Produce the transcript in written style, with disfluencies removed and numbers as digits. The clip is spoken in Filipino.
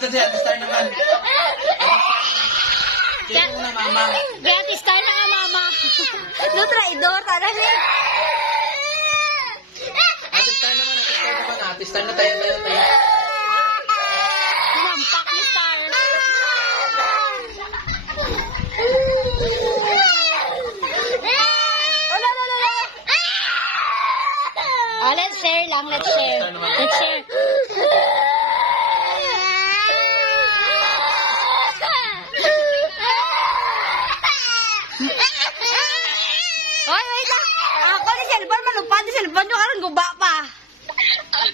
naman siya, Ate Star naman. Kaya mo na, mama. Kaya Ate Star na nga, mama. No, traidor, tara niya. Ate Star naman, Ate Star naman. Ate Star na tayo. Sinampak ni Star. Oh, let's share lang, let's share. Let's share. Oy, wait lang. Ako ni cellphone, malupad ni cellphone nyo karon guba pa.